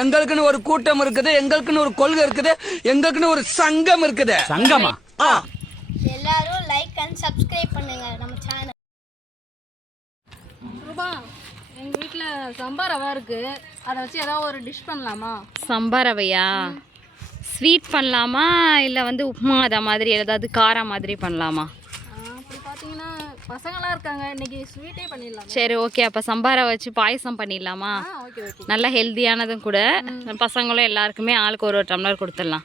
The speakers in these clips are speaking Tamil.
எங்களுக்குன்னு ஒரு கூட்டம் இருக்குது, எங்களுக்குன்னு ஒரு கொள்கை இருக்குது, எங்களுக்குன்னு ஒரு சங்கம் இருக்குது. சங்கமா? எல்லாரும் லைக் அண்ட் சப்ஸ்கிரைப் பண்ணுங்க நம்ம சேனல். ரூபா, எங்கள் வீட்டில் சம்பா ரவா இருக்குது, அதை வச்சு ஏதாவது ஒரு டிஷ் பண்ணலாமா? சம்பா ரவையா? ஸ்வீட் பண்ணலாமா இல்லை வந்து உப்புமா அதை மாதிரி ஏதாவது காரம் மாதிரி பண்ணலாமா? அப்படி பார்த்தீங்கன்னா பசங்களாம் இருக்காங்க, இன்னைக்கு ஸ்வீட்டே பண்ணிடலாம். சரி ஓகே, அப்போ சம்பா ரவை வச்சு பாயசம் பண்ணிடலாமா? Okay okay. நல்லா ஹெல்த்தியானதும் கூட, பசங்களும் எல்லாருக்குமே ஆளுக்கு ஒரு டம்ளர் கொடுத்துடலாம்.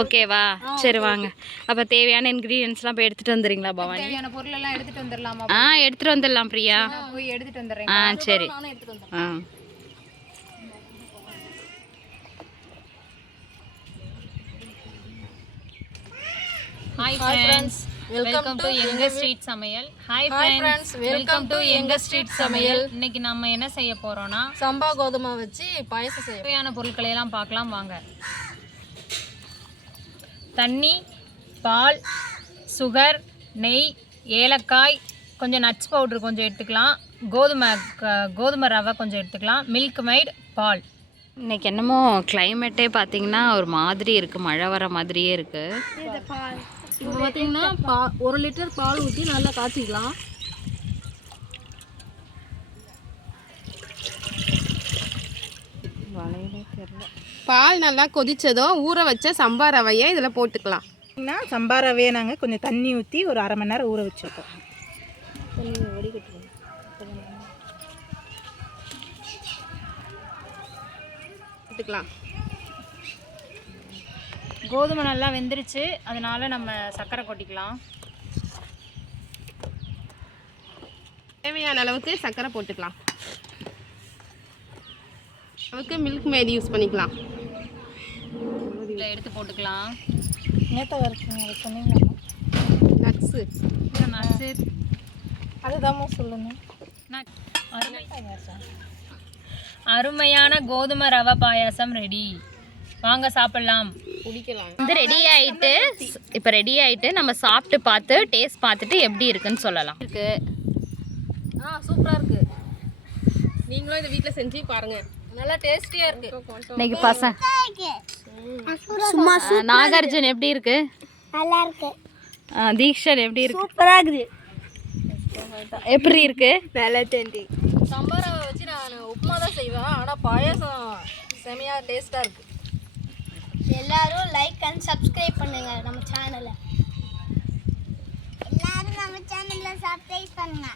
ஓகேவா? சரி வாங்க, அப்போ தேவையான இன்க்ரீடியன்ஸ்லாம் போய் எடுத்துகிட்டு வந்துடுறீங்களா பவானி? தேவையான பொருள் எல்லாம் எடுத்துகிட்டு வந்துடலாமா? எடுத்துகிட்டு வந்துடலாம் பிரியா. போய் எடுத்துகிட்டு வந்துடுறேன். சரி. நானும் எடுத்துகிட்டு வந்துடுறேன். ஹாய் ஃப்ரெண்ட்ஸ், வெல்கம் டு எங்க ஸ்ட்ரீட் சமையல். ஹாய் ஃப்ரெண்ட்ஸ், வெல்கம் டு எங்க ஸ்ட்ரீட் சமையல். இன்னைக்கு நம்ம என்ன செய்ய போறோம்னா சம்பா கோதுமை வச்சு பாயசம் செய்ய. தேவையான பொருட்களை எல்லாம் பார்க்கலாம் வாங்க. தண்ணி, பால், சுகர், நெய், ஏலக்காய், கொஞ்சம் நட்ஸ் பவுடர் கொஞ்சம் எடுத்துக்கலாம், கோதுமை ரவை கொஞ்சம் எடுத்துக்கலாம், மில்க் மைட், பால். இன்னைக்கு என்னமோ கிளைமேட்டே பார்த்தீங்கன்னா ஒரு மாதிரி இருக்குது, மழை வர மாதிரியே இருக்குது. இப்போ பார்த்தீங்கன்னா 1 லிட்டர் பால் ஊற்றி நல்லா காய்ச்சிக்கலாம். பால் நல்லா கொதிச்சதும் ஊற வச்ச சம்பா ரவையை இதில் போட்டுக்கலாம். சம்பா ரவையை நாங்கள் கொஞ்சம் தண்ணி ஊற்றி ஒரு அரை மணி நேரம் ஊற வச்சுருக்கோம். போட்டுக்கலாம். கோதுமை நல்லா வெந்துருச்சு, அதனால நம்ம சர்க்கரை கொட்டிக்கலாம். தேவையான அளவுக்கு சர்க்கரை போட்டுக்கலாம். அளவுக்கு மில்க் மேட் யூஸ் பண்ணிக்கலாம். இதில் எடுத்து போட்டுக்கலாம். நேற்று வரைக்கும் சொன்னீங்களா? நட்ஸு நட்ஸு அதுதான் சொல்லுங்கள். அருமையான கோதுமை ரவை பாயாசம் ரெடி. வாங்க சாப்பிடலாம். குடிக்கலாம். இது ரெடி ஆகிட்டு, இப்போ ரெடி ஆகிட்டு நம்ம சாப்பிட்டு பார்த்து டேஸ்ட் பார்த்துட்டு எப்படி இருக்குன்னு சொல்லலாம். இருக்கு சூப்பராக இருக்குது. நீங்களும் இதை வீட்டில் செஞ்சு பாருங்கள், நல்லா டேஸ்டியாக இருக்குது. இன்னைக்கு நாகார்ஜுன் எப்படி இருக்கு? நல்லா இருக்கு. தீக்ஷன் எப்படி இருக்கு? சூப்பரா இருக்குது. எப்படி இருக்கு? நல்லா டேண்டி. சம்பா ரவை வச்சு நான் உப்புமா தான் செய்வேன், ஆனால் பாயாசம் செமையாக டேஸ்ட்டாக இருக்குது. எல்லாரும் லைக் அண்ட் சப்ஸ்கிரைப் பண்ணுங்க நம்ம சேனலை. எல்லாரும் நம்ம சேனலை சப்ஸ்கிரைப் பண்ணுங்க.